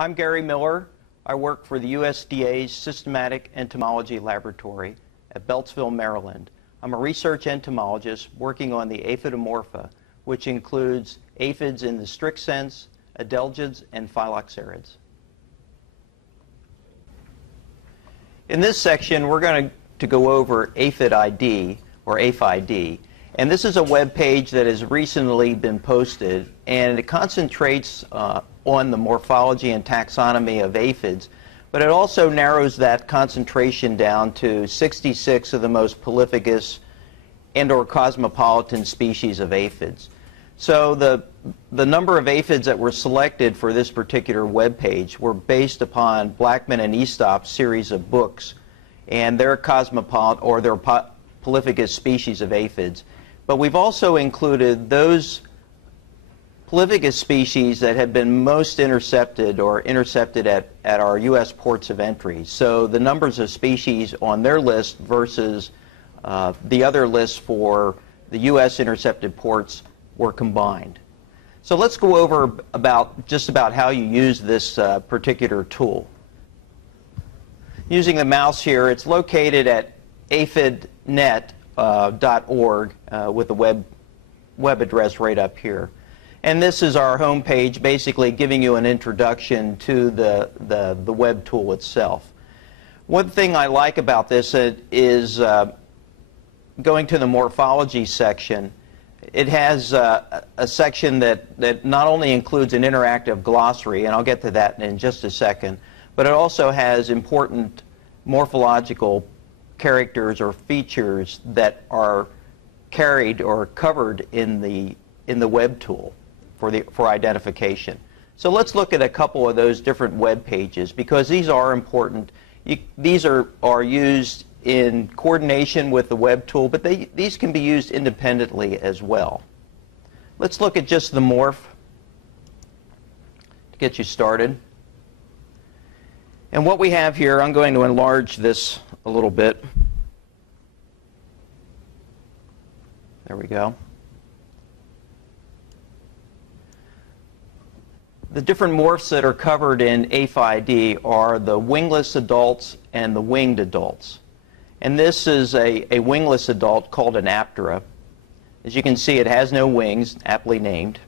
I'm Gary Miller. I work for the USDA's Systematic Entomology Laboratory at Beltsville, Maryland. I'm a research entomologist working on the Aphidomorpha, which includes aphids in the strict sense, adelgids, and phylloxerids. In this section, we're going to go over AphID, or AphID, and this is a web page that has recently been posted, and it concentrates on the morphology and taxonomy of aphids, but it also narrows that concentration down to 66 of the most prolificous and/or cosmopolitan species of aphids. So the number of aphids that were selected for this particular web page were based upon Blackman and Aesop's series of books and their cosmopolitan or their prolificous species of aphids. But we've also included those prolificous species that have been most intercepted or intercepted at our U.S. ports of entry. So the numbers of species on their list versus the other lists for the U.S. intercepted ports were combined. So let's go over just about how you use this particular tool. Using the mouse here, it's located at aphidnet.org with the web address right up here. And this is our home page, basically giving you an introduction to the web tool itself. One thing I like about this is going to the morphology section. It has a section that not only includes an interactive glossary, and I'll get to that in just a second, but it also has important morphological characters or features that are carried or covered in the web tool for identification. So let's look at a couple of those different web pages because these are important. These are used in coordination with the web tool, but these can be used independently as well. Let's look at just the morph to get you started. And what we have here, I'm going to enlarge this a little bit. There we go. The different morphs that are covered in AphID are the wingless adults and the winged adults. And this is a wingless adult called an aptera. As you can see, it has no wings, aptly named.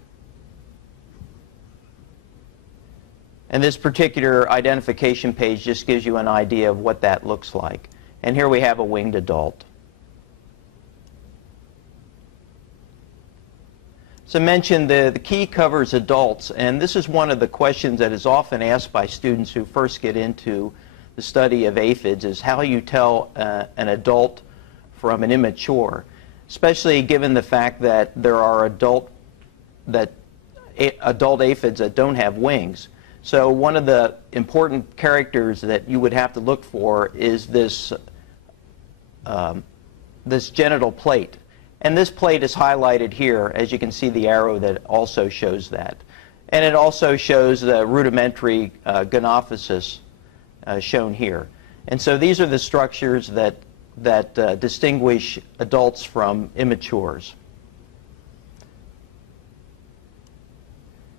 And this particular identification page just gives you an idea of what that looks like. And here we have a winged adult. So I mentioned the key covers adults, and this is one of the questions that is often asked by students who first get into the study of aphids, is how you tell an adult from an immature, especially given the fact that there are adult aphids that don't have wings. So one of the important characters that you would have to look for is this genital plate. And this plate is highlighted here, as you can see the arrow that also shows that. And it also shows the rudimentary gonophysis shown here. And so these are the structures that distinguish adults from immatures.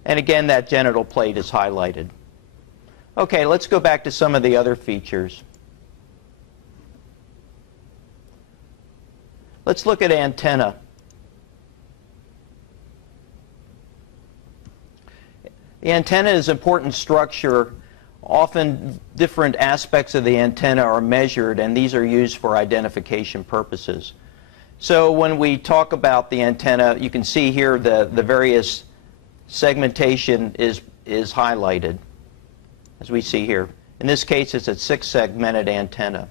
And again, that genital plate is highlighted. Okay, let's go back to some of the other features. Let's look at antenna. The antenna is an important structure. Often different aspects of the antenna are measured, and these are used for identification purposes. So when we talk about the antenna, you can see here the various segmentation is highlighted, as we see here. In this case, it's a 6-segmented antenna.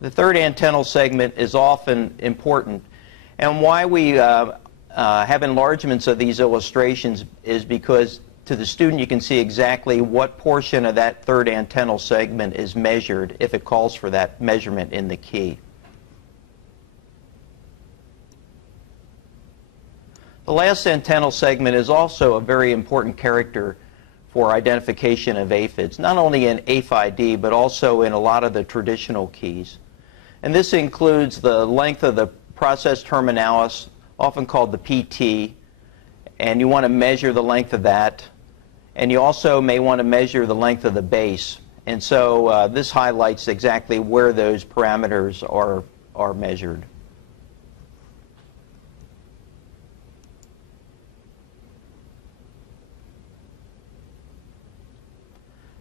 The third antennal segment is often important, and why we have enlargements of these illustrations is because to the student you can see exactly what portion of that third antennal segment is measured if it calls for that measurement in the key. The last antennal segment is also a very important character for identification of aphids, not only in AphID but also in a lot of the traditional keys. And this includes the length of the process terminalis, often called the PT, and you want to measure the length of that. And you also may want to measure the length of the base. And so this highlights exactly where those parameters are measured.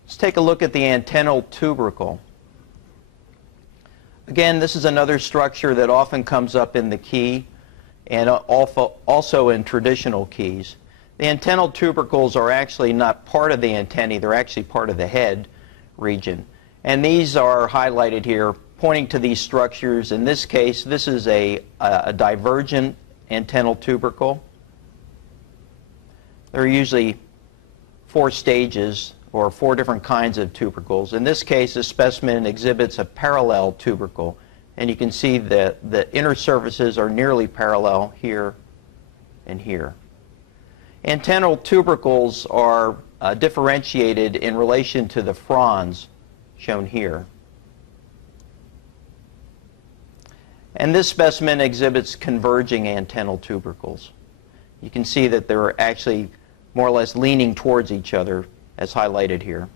Let's take a look at the antennal tubercle. Again, this is another structure that often comes up in the key and also in traditional keys. The antennal tubercles are actually not part of the antennae, they're actually part of the head region. And these are highlighted here, pointing to these structures. In this case, this is a divergent antennal tubercle. There are usually 4 stages or 4 different kinds of tubercles. In this case, the specimen exhibits a parallel tubercle. And you can see that the inner surfaces are nearly parallel here and here. Antennal tubercles are differentiated in relation to the fronds, shown here. And this specimen exhibits converging antennal tubercles. You can see that they're actually more or less leaning towards each other, as highlighted here.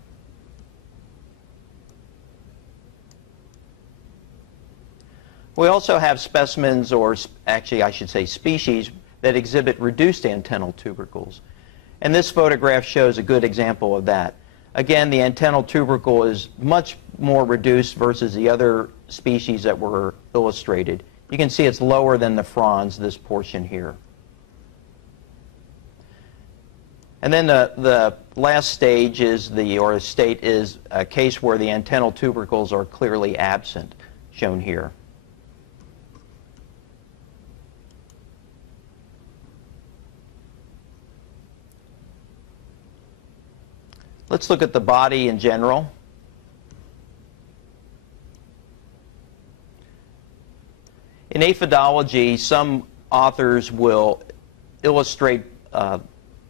We also have specimens, or actually I should say species, that exhibit reduced antennal tubercles. And this photograph shows a good example of that. Again, the antennal tubercle is much more reduced versus the other species that were illustrated. You can see it's lower than the fronds, this portion here. And then the last stage is or state is a case where the antennal tubercles are clearly absent, shown here. Let's look at the body in general. In aphidology, some authors will illustrate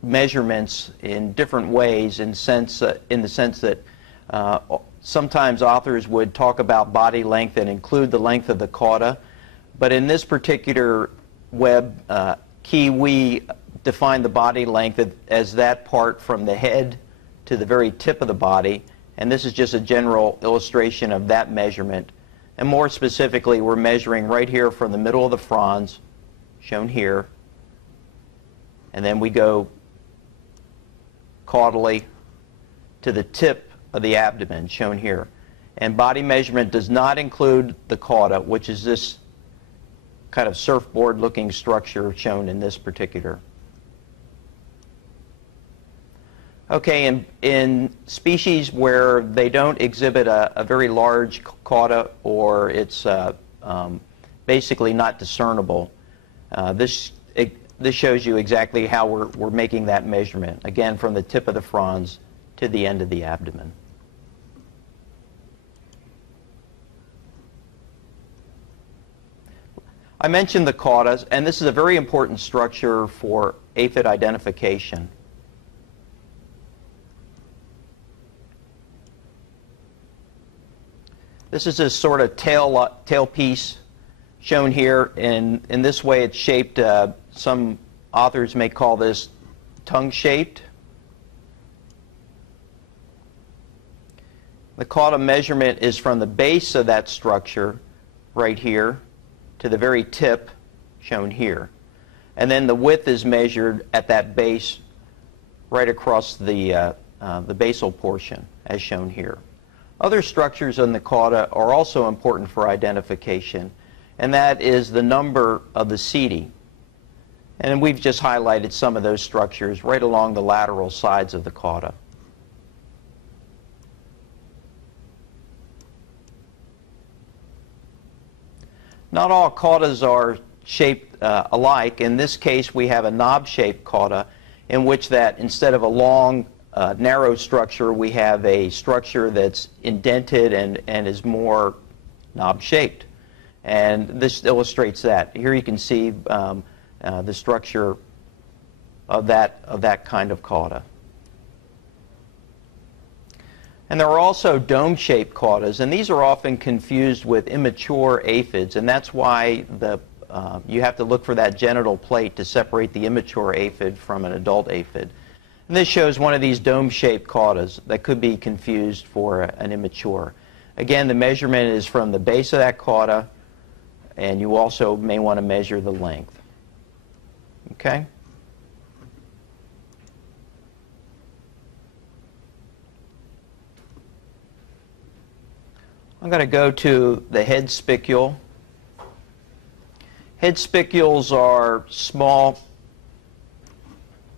measurements in different ways in the sense that sometimes authors would talk about body length and include the length of the cauda. But in this particular web key, we define the body length as that part from the head to the very tip of the body. And this is just a general illustration of that measurement. And more specifically, we're measuring right here from the middle of the fronds, shown here. And then we go caudally to the tip of the abdomen, shown here. And body measurement does not include the cauda, which is this kind of surfboard-looking structure shown in this particular. Okay, in species where they don't exhibit a very large cauda, or it's basically not discernible, this shows you exactly how we're making that measurement, again from the tip of the fronds to the end of the abdomen. I mentioned the caudas, and this is a very important structure for aphid identification. This is a sort of tail piece shown here. In this way it's shaped, some authors may call this tongue-shaped. The cauda measurement is from the base of that structure right here to the very tip, shown here. And then the width is measured at that base right across the basal portion, as shown here. Other structures in the cauda are also important for identification, and that is the number of the setae. And we've just highlighted some of those structures right along the lateral sides of the cauda. Not all caudas are shaped alike. In this case, we have a knob-shaped cauda, in which that instead of a long narrow structure, we have a structure that's indented and is more knob-shaped. And this illustrates that. Here you can see the structure of that kind of cauda. And there are also dome-shaped caudas, and these are often confused with immature aphids, and that's why you have to look for that genital plate to separate the immature aphid from an adult aphid. And this shows one of these dome-shaped caudas that could be confused for an immature. Again, the measurement is from the base of that cauda, and you also may want to measure the length. Okay? I'm going to go to the head spicule. Head spicules are small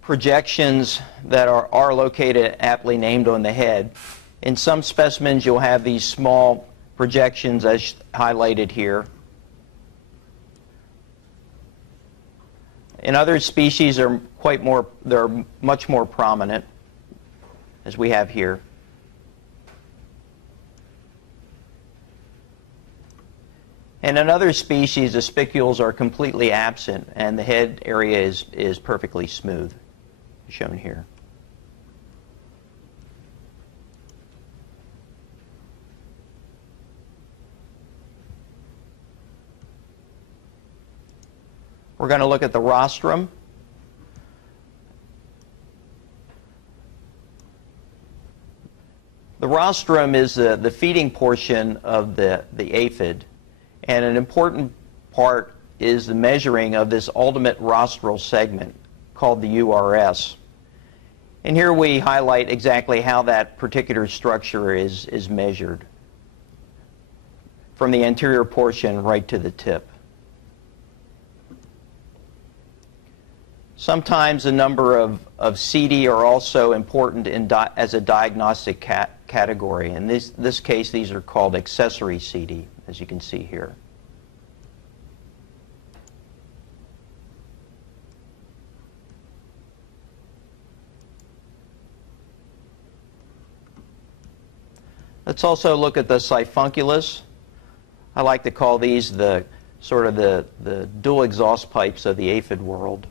projections that are located aptly named on the head. In some specimens, you'll have these small projections as highlighted here. In other species, they're much more prominent, as we have here. And in other species, the spicules are completely absent, and the head area is perfectly smooth, shown here. We're going to look at the rostrum. The rostrum is the feeding portion of the aphid. And an important part is the measuring of this ultimate rostral segment called the URS. And here we highlight exactly how that particular structure is measured from the anterior portion right to the tip. Sometimes the number of CD are also important as a diagnostic category. In this case, these are called accessory CD, as you can see here. Let's also look at the siphunculus. I like to call these the dual exhaust pipes of the aphid world.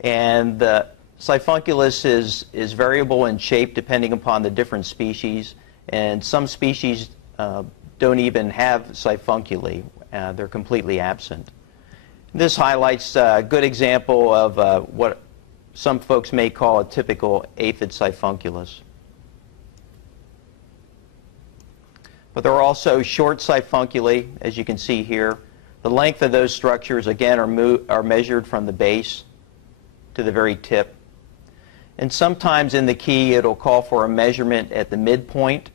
And the siphunculus is variable in shape depending upon the different species, and some species don't even have siphuncuли. They're completely absent. This highlights a good example of what some folks may call a typical aphid siphunculus. But there are also short siphuncuли, as you can see here. The length of those structures, again, are measured from the base to the very tip. And sometimes in the key, it'll call for a measurement at the midpoint,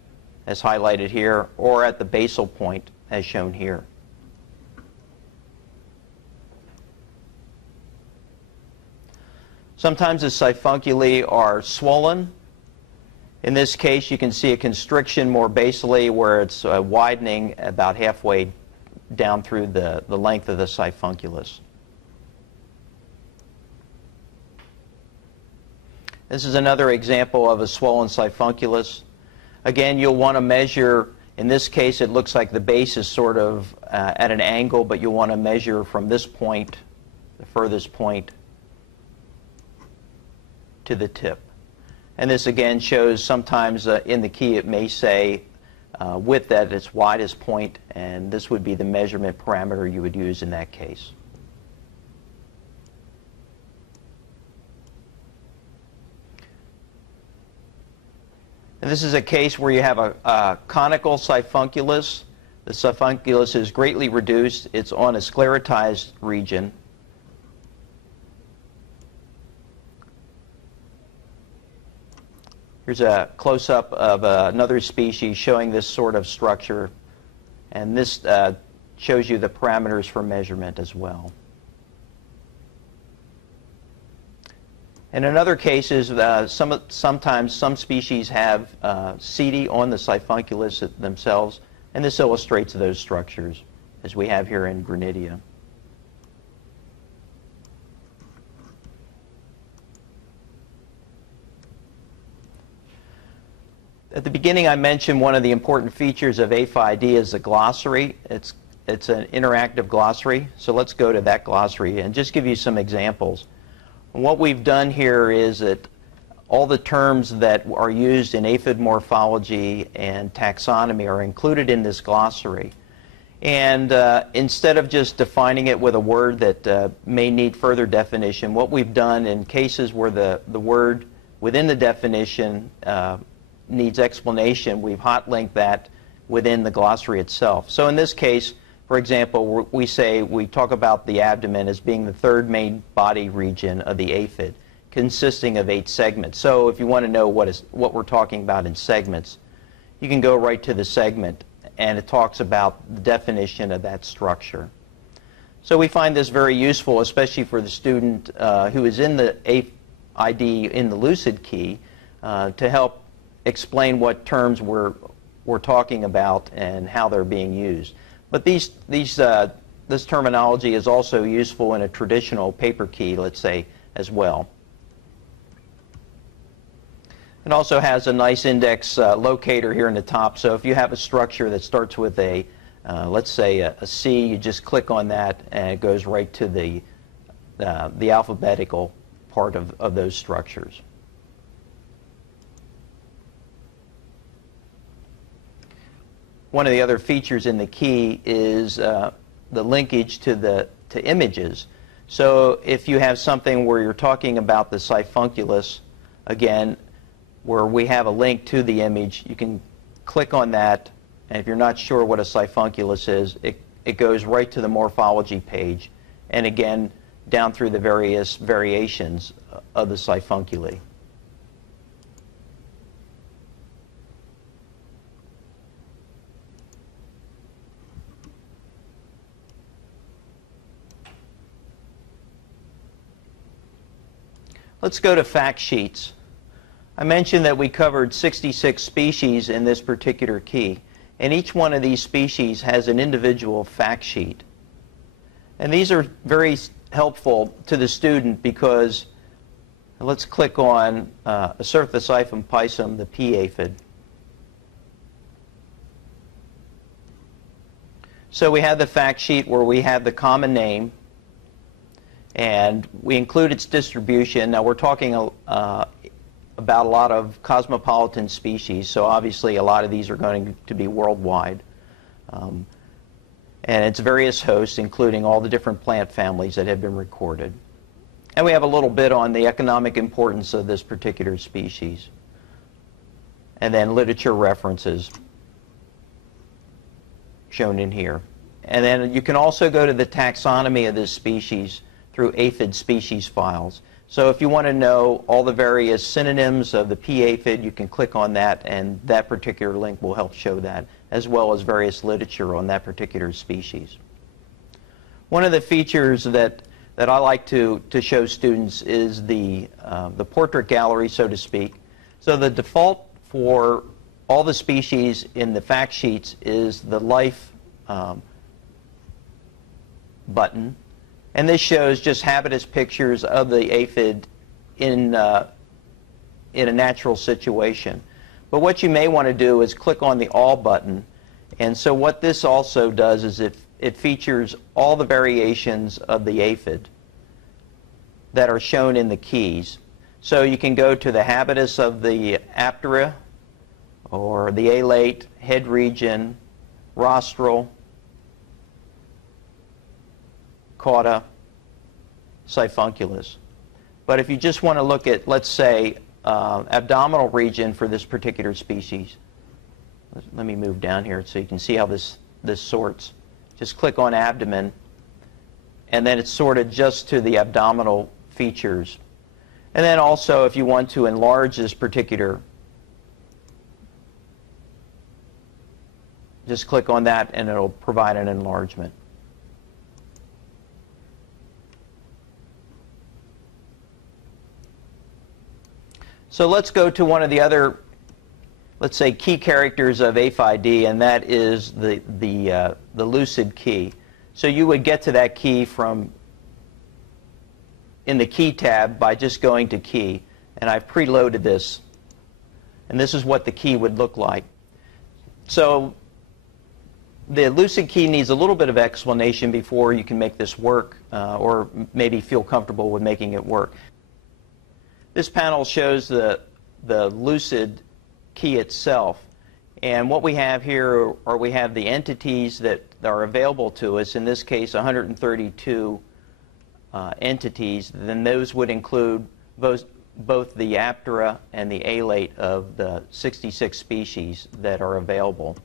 as highlighted here, or at the basal point, as shown here. Sometimes the siphuncuли are swollen. In this case, you can see a constriction more basally where it's widening about halfway down through the length of the siphunculus. This is another example of a swollen siphunculus. Again, you'll want to measure, in this case it looks like the base is sort of at an angle, but you'll want to measure from this point, the furthest point, to the tip. And this again shows sometimes in the key it may say width at its widest point, and this would be the measurement parameter you would use in that case. And this is a case where you have a conical siphunculus. The siphunculus is greatly reduced. It's on a sclerotized region. Here's a close-up of another species showing this sort of structure. And this shows you the parameters for measurement as well. And in other cases, sometimes some species have CD on the siphunculus themselves, and this illustrates those structures, as we have here in Granidia. At the beginning, I mentioned one of the important features of AphID is the glossary. It's an interactive glossary, so let's go to that glossary and just give you some examples. And what we've done here is that all the terms that are used in aphid morphology and taxonomy are included in this glossary. And instead of just defining it with a word that may need further definition, what we've done in cases where the word within the definition needs explanation, we've hot linked that within the glossary itself. So in this case, for example, we talk about the abdomen as being the third main body region of the aphid, consisting of 8 segments. So if you want to know what we're talking about in segments, you can go right to the segment, and it talks about the definition of that structure. So we find this very useful, especially for the student who is in the AphID in the lucid key, to help explain what terms we're talking about and how they're being used. But this terminology is also useful in a traditional paper key, let's say, as well. It also has a nice index locator here in the top, so if you have a structure that starts with a, let's say, a C, you just click on that and it goes right to the alphabetical part of those structures. One of the other features in the key is the linkage to images. So if you have something where you're talking about the siphunculus, again, where we have a link to the image, you can click on that, and if you're not sure what a siphunculus is, it goes right to the morphology page, and again, down through the various variations of the siphunculee. Let's go to fact sheets. I mentioned that we covered 66 species in this particular key, and each one of these species has an individual fact sheet. And these are very helpful to the student because, let's click on Acerthosyphum pisum, the pea aphid. So we have the fact sheet where we have the common name, and we include its distribution. Now we're talking about a lot of cosmopolitan species, so obviously a lot of these are going to be worldwide. And its various hosts, including all the different plant families that have been recorded. And we have a little bit on the economic importance of this particular species. And then literature references shown in here. And then you can also go to the taxonomy of this species through AphID species files. So if you want to know all the various synonyms of the pea aphid, you can click on that, and that particular link will help show that, as well as various literature on that particular species. One of the features that I like to show students is the portrait gallery, so to speak. So the default for all the species in the fact sheets is the life button. And this shows just habitus pictures of the aphid in a natural situation. But what you may want to do is click on the All button. And so what this also does is it features all the variations of the aphid that are shown in the keys. So you can go to the habitus of the aptera, or the alate, head region, rostral, cauda, siphunculus. But if you just want to look at, let's say, abdominal region for this particular species, let me move down here so you can see how this sorts. Just click on abdomen, and then it's sorted just to the abdominal features. And then also, if you want to enlarge this particular, just click on that and it'll provide an enlargement. So let's go to one of the other, let's say, key characters of AphID, and that is the lucid key. So you would get to that key from in the Key tab by just going to Key. And I've preloaded this. And this is what the key would look like. So the lucid key needs a little bit of explanation before you can make this work, or maybe feel comfortable with making it work. This panel shows the lucid key itself. And what we have here are we have the entities that are available to us, in this case 132 entities. Then those would include both the Aptera and the alate of the 66 species that are available.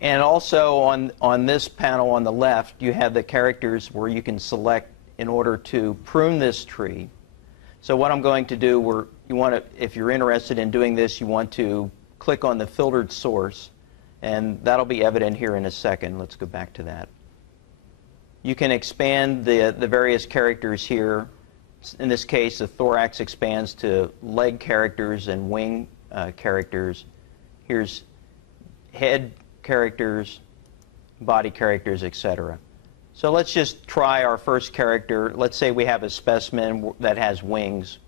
And also on this panel on the left, you have the characters where you can select in order to prune this tree. So what I'm going to do, if you're interested in doing this, you want to click on the filtered source, and that'll be evident here in a second. Let's go back to that. You can expand the various characters here. In this case, the thorax expands to leg characters and wing characters. Here's head characters, body characters, etc. So let's just try our first character. Let's say we have a specimen that has wings.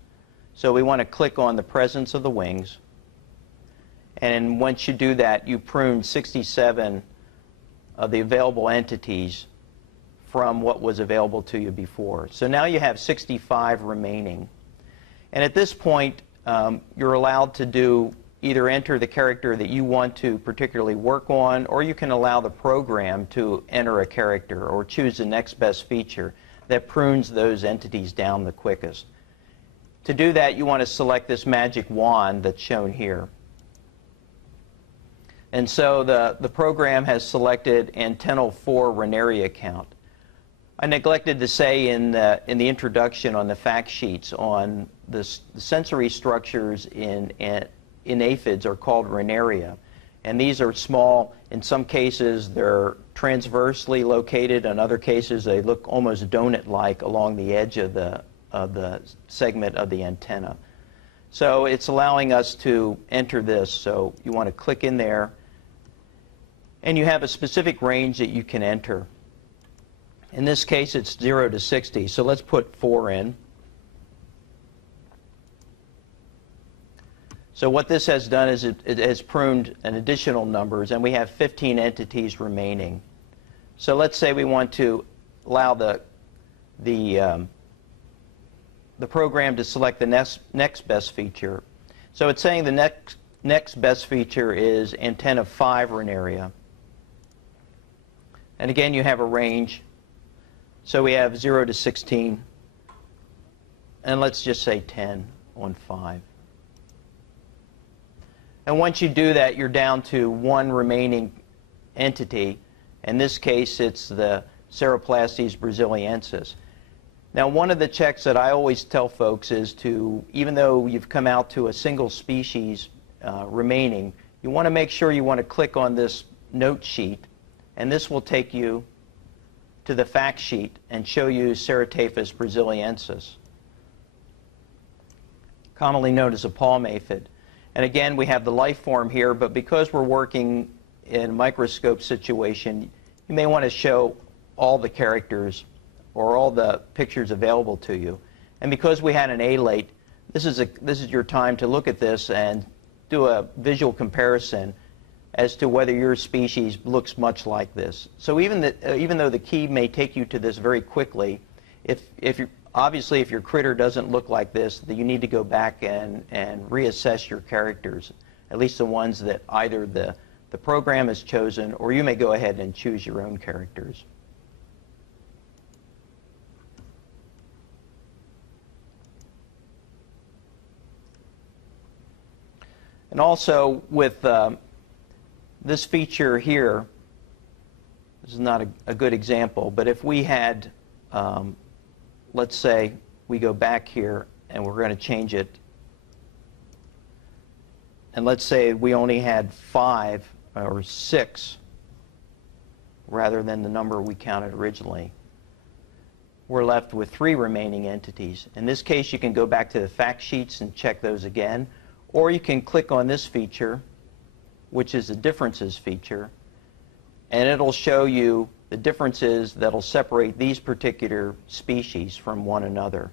So we want to click on the presence of the wings. And once you do that, you prune 67 of the available entities from what was available to you before. So now you have 65 remaining. And at this point, you're allowed to either enter the character that you want to particularly work on, or you can allow the program to enter a character or choose the next best feature that prunes those entities down the quickest. To do that, you want to select this magic wand that's shown here. And so the program has selected Antennal 4 Renaria count. I neglected to say in the introduction on the fact sheets on the sensory structures in aphids are called renaria. And these are small. In some cases, they're transversely located. In other cases, they look almost donut-like along the edge of the segment of the antenna. So it's allowing us to enter this. So you want to click in there. And you have a specific range that you can enter. In this case, it's 0 to 60. So let's put 4 in. So what this has done is it has pruned an additional numbers, and we have 15 entities remaining. So let's say we want to allow the program to select the next best feature. So it's saying the next best feature is antenna 5 renaria. And again, you have a range. So we have 0 to 16. And let's just say 10 on 5. And once you do that, you're down to one remaining entity. In this case, it's the Ceroplastes brasiliensis. Now, one of the checks that I always tell folks is to, even though you've come out to a single species remaining, you want to make sure you want to click on this note sheet, and this will take you to the fact sheet and show you Ceratapis brasiliensis, commonly known as a palm aphid. And again, we have the life form here, but because we're working in a microscope situation, you may want to show all the characters or all the pictures available to you. And because we had an alate, this is your time to look at this and do a visual comparison as to whether your species looks much like this. So even though the key may take you to this very quickly, obviously if your critter doesn't look like this, then you need to go back and reassess your characters, at least the ones that either the program has chosen, or you may go ahead and choose your own characters. And also with this feature here, this is not a good example, but if we had, let's say we go back here and we're going to change it, and let's say we only had 5 or 6 rather than the number we counted originally, we're left with 3 remaining entities. In this case, you can go back to the fact sheets and check those again, or you can click on this feature, which is the differences feature, and it'll show you the differences that'll separate these particular species from one another.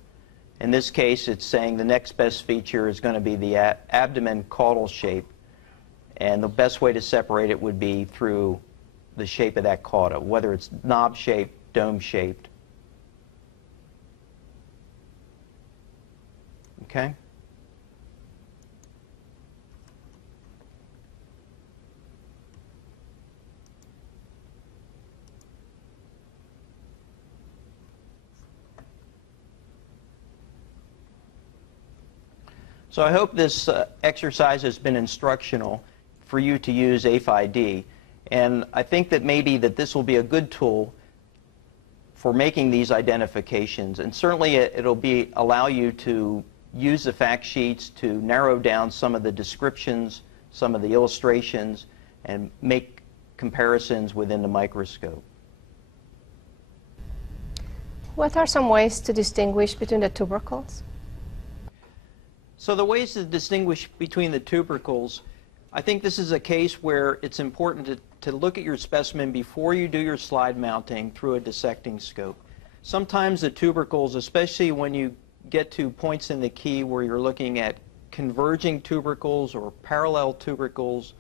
In this case, it's saying the next best feature is going to be the abdomen caudal shape, and the best way to separate it would be through the shape of that cauda, whether it's knob-shaped, dome-shaped. Okay? So I hope this exercise has been instructional for you to use AphID, and I think that maybe that this will be a good tool for making these identifications, and certainly it'll allow you to use the fact sheets to narrow down some of the descriptions, some of the illustrations, and make comparisons within the microscope. What are some ways to distinguish between the tubercles? So the ways to distinguish between the tubercles, I think this is a case where it's important to look at your specimen before you do your slide mounting through a dissecting scope. Sometimes the tubercles, especially when you get to points in the key where you're looking at converging tubercles or parallel tubercles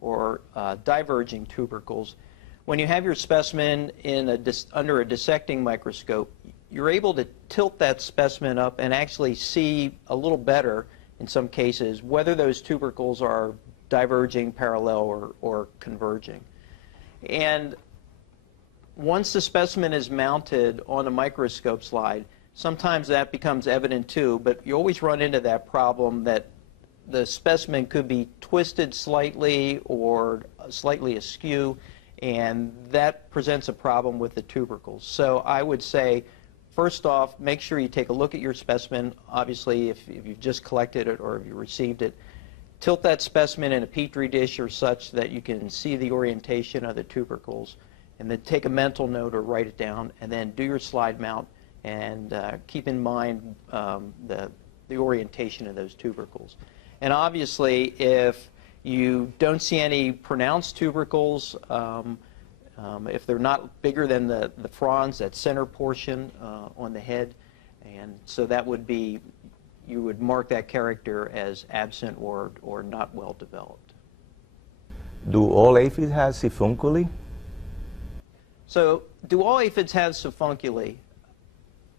or diverging tubercles, when you have your specimen in under a dissecting microscope, you're able to tilt that specimen up and actually see a little better, in some cases, whether those tubercles are diverging, parallel, or converging. And once the specimen is mounted on a microscope slide, sometimes that becomes evident too, but you always run into that problem that the specimen could be twisted slightly or slightly askew, and that presents a problem with the tubercles. So I would say, first off, make sure you take a look at your specimen. Obviously, if you've just collected it or if you received it, tilt that specimen in a petri dish or such that you can see the orientation of the tubercles, and then take a mental note or write it down, and then do your slide mount and keep in mind the orientation of those tubercles. And obviously, if you don't see any pronounced tubercles, if they're not bigger than the frons, that center portion on the head, and so that would be, you would mark that character as absent or not well developed. Do all aphids have siphuncules? So, do all aphids have siphuncules?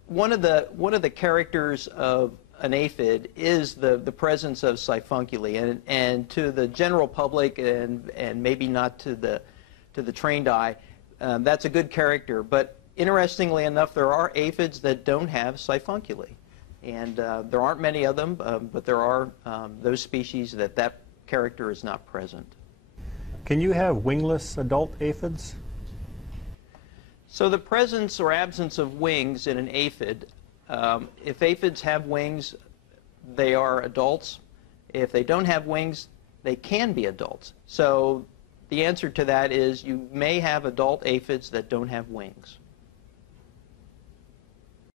One of the characters of an aphid is the presence of siphuncules, and to the general public and maybe not to the trained eye, that's a good character. But interestingly enough, there are aphids that don't have siphuncules, and there aren't many of them, but there are those species that character is not present. Can you have wingless adult aphids? So the presence or absence of wings in an aphid, if aphids have wings, they are adults. If they don't have wings, they can be adults. So the answer to that is you may have adult aphids that don't have wings.